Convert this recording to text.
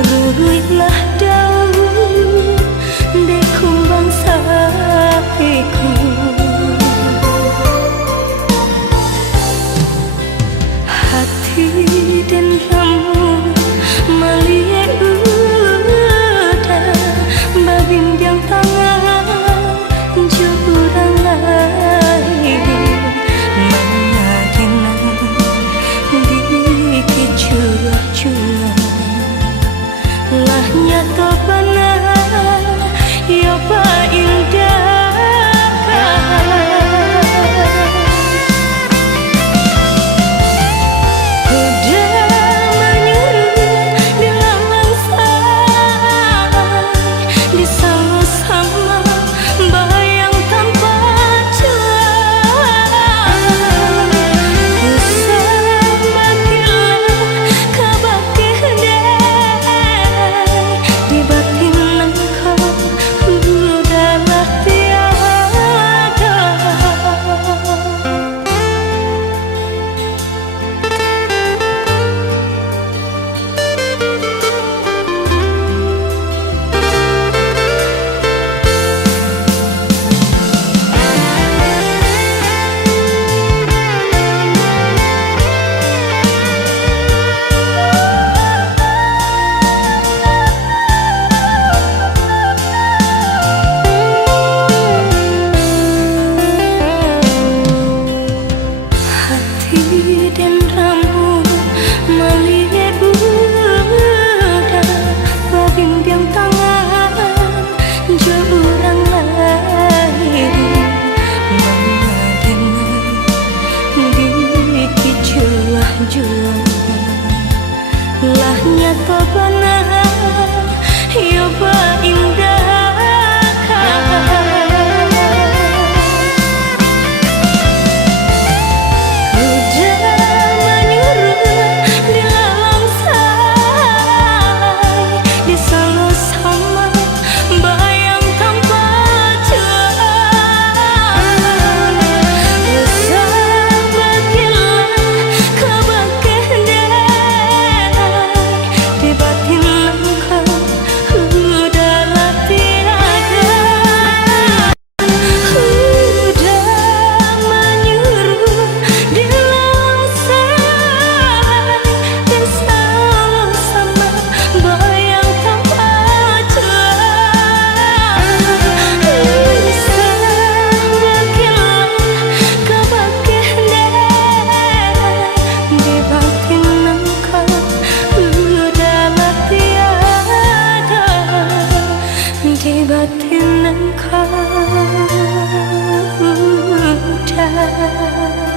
Ruruilah daun di kumbang sapiku, hati dan rambut melihat udah babimbiang tangan jurang lain mengagenang di kicurah-curah lah nyata benar ya pak indah udah menyuruh dilalang say disanggup sama bayang tanpa celah bersama kilah kabakih dan rambut melihat udah babimbiang tangan jurang lain mengagenang di kicurah-curah lah nyata benar ya ba indah di batin engkau udah